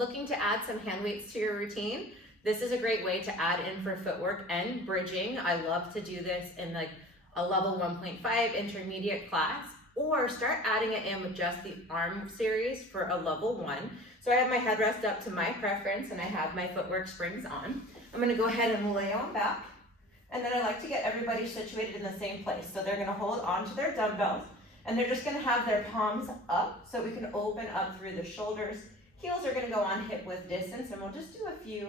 Looking to add some hand weights to your routine? This is a great way to add in for footwork and bridging. I love to do this in like a level 1.5 intermediate class, or start adding it in with just the arm series for a level 1. So I have my headrest up to my preference and I have my footwork springs on. I'm gonna go ahead and lay on back. And then I like to get everybody situated in the same place. So they're gonna hold onto their dumbbells and they're just gonna have their palms up so we can open up through the shoulders. Heels are gonna go on hip width distance, and we'll just do a few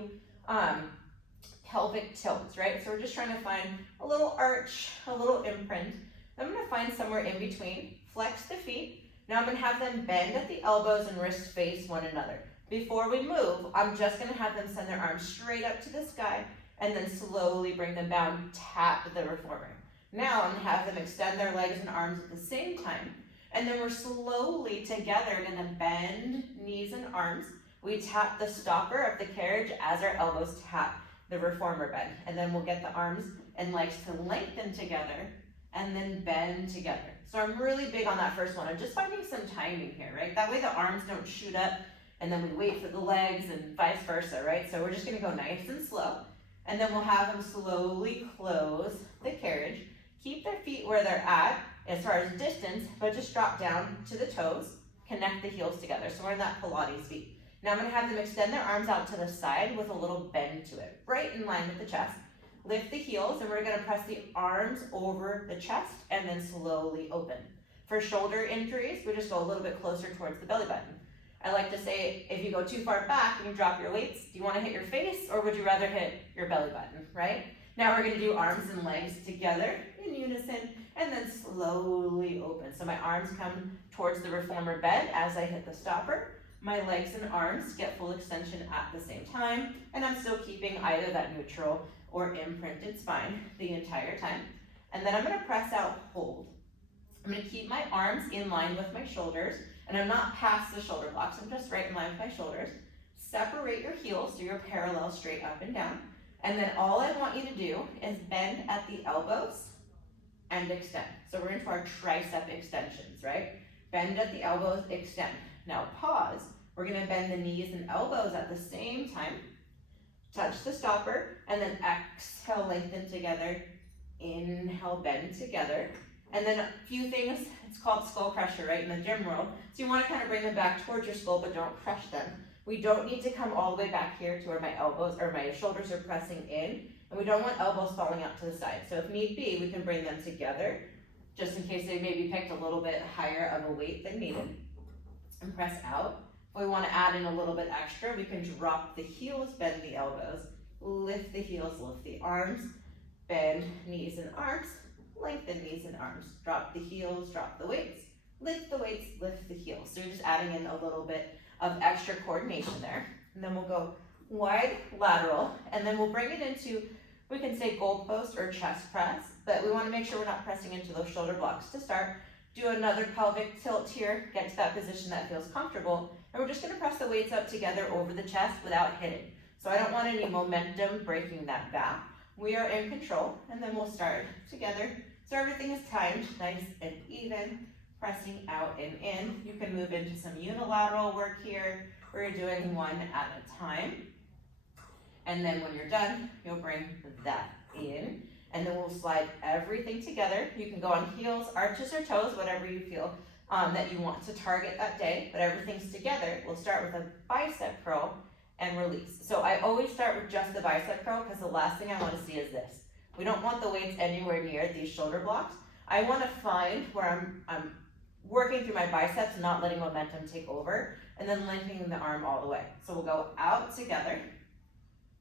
pelvic tilts, right? So we're just trying to find a little arch, a little imprint. I'm gonna find somewhere in between, flex the feet. Now I'm gonna have them bend at the elbows and wrists face one another. Before we move, I'm just gonna have them send their arms straight up to the sky and then slowly bring them down, tap the reformer. Now I'm gonna have them extend their legs and arms at the same time. And then we're slowly together gonna bend knees and arms. We tap the stopper of the carriage as our elbows tap the reformer bend. And then we'll get the arms and legs to lengthen together and then bend together. So I'm really big on that first one. I'm just finding some timing here, right? That way the arms don't shoot up and then we wait for the legs and vice versa, right? So we're just gonna go nice and slow. And then we'll have them slowly close the carriage. Keep their feet where they're at as far as distance, but just drop down to the toes, connect the heels together. So we're in that Pilates feet. Now I'm gonna have them extend their arms out to the side with a little bend to it, right in line with the chest. Lift the heels and we're gonna press the arms over the chest and then slowly open. For shoulder injuries, we just go a little bit closer towards the belly button. I like to say, if you go too far back and you drop your weights, do you wanna hit your face or would you rather hit your belly button, right? Now we're gonna do arms and legs together in unison and then slowly open. So my arms come towards the reformer bed as I hit the stopper. My legs and arms get full extension at the same time, and I'm still keeping either that neutral or imprinted spine the entire time. And then I'm gonna press out, hold. I'm gonna keep my arms in line with my shoulders, and I'm not past the shoulder blocks, I'm just right in line with my shoulders. Separate your heels so you're parallel straight up and down. And then all I want you to do is bend at the elbows and extend. So we're into our tricep extensions, right? Bend at the elbows, extend. Now pause. We're gonna bend the knees and elbows at the same time. Touch the stopper, and then exhale, lengthen together. Inhale, bend together. And then a few things, it's called skull crusher, right, in the gym world. So you wanna kind of bring them back towards your skull, but don't crush them. We don't need to come all the way back here to where my elbows or my shoulders are pressing in, and we don't want elbows falling out to the side. So if need be, we can bring them together, just in case they maybe picked a little bit higher of a weight than needed. And press out. If we want to add in a little bit extra, we can drop the heels, bend the elbows, lift the heels, lift the arms, bend knees and arms, lengthen knees and arms, drop the heels, drop the weights, lift the weights, lift the heels. So you're just adding in a little bit of extra coordination there. And then we'll go wide lateral, and then we'll bring it into, we can say goalpost or chest press, but we want to make sure we're not pressing into those shoulder blocks to start. Do another pelvic tilt here, get to that position that feels comfortable, and we're just gonna press the weights up together over the chest without hitting. So I don't want any momentum breaking that back. We are in control, and then we'll start together. So everything is timed, nice and even, pressing out and in. You can move into some unilateral work here, where you're doing one at a time. And then when you're done, you'll bring that in. And then we'll slide everything together. You can go on heels, arches, or toes, whatever you feel that you want to target that day, but everything's together. We'll start with a bicep curl and release. So I always start with just the bicep curl because the last thing I want to see is this. We don't want the weights anywhere near these shoulder blocks. I want to find where I'm working through my biceps, not letting momentum take over, and then lengthening the arm all the way. So we'll go out together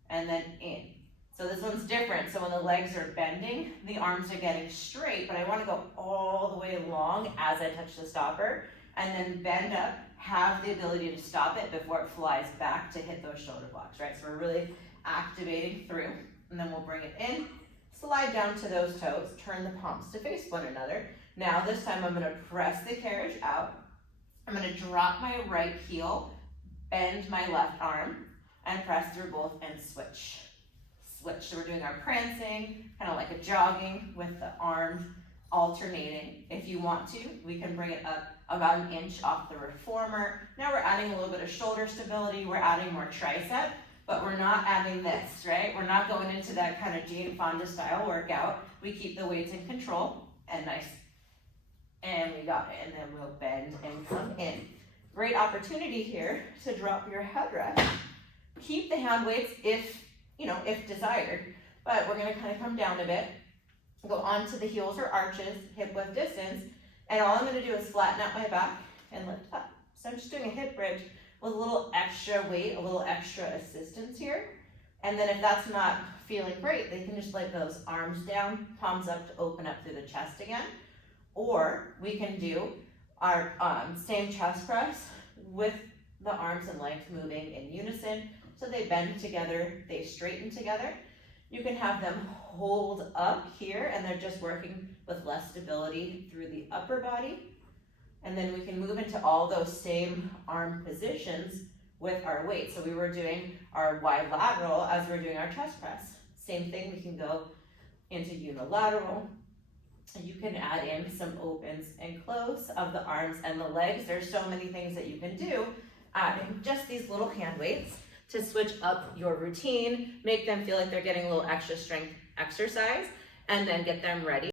and then in. So this one's different. So when the legs are bending, the arms are getting straight, but I want to go all the way along as I touch the stopper, and then bend up, have the ability to stop it before it flies back to hit those shoulder blocks, right? So we're really activating through, and then we'll bring it in, slide down to those toes, turn the palms to face one another. Now this time I'm gonna press the carriage out. I'm gonna drop my right heel, bend my left arm, and press through both and switch. Switch, so we're doing our prancing, kind of like a jogging with the arms alternating. If you want to, we can bring it up about an inch off the reformer. Now we're adding a little bit of shoulder stability, we're adding more tricep, but we're not adding this, right? We're not going into that kind of Jane Fonda style workout. We keep the weights in control, and nice. And we got it, and then we'll bend and come in. Great opportunity here to drop your headrest. Keep the hand weights if desired, but we're gonna kind of come down a bit, go onto the heels or arches, hip width distance, and all I'm gonna do is flatten out my back and lift up. So I'm just doing a hip bridge with a little extra weight, a little extra assistance here. And then if that's not feeling great, they can just let those arms down, palms up to open up through the chest again. Or we can do our same chest press with the arms and legs moving in unison. So they bend together, they straighten together. You can have them hold up here and they're just working with less stability through the upper body. And then we can move into all those same arm positions with our weight. So we were doing our wide lateral as we're doing our chest press. Same thing, we can go into unilateral. You can add in some opens and close of the arms and the legs. There's so many things that you can do, adding just these little hand weights to switch up your routine, make them feel like they're getting a little extra strength exercise, and then get them ready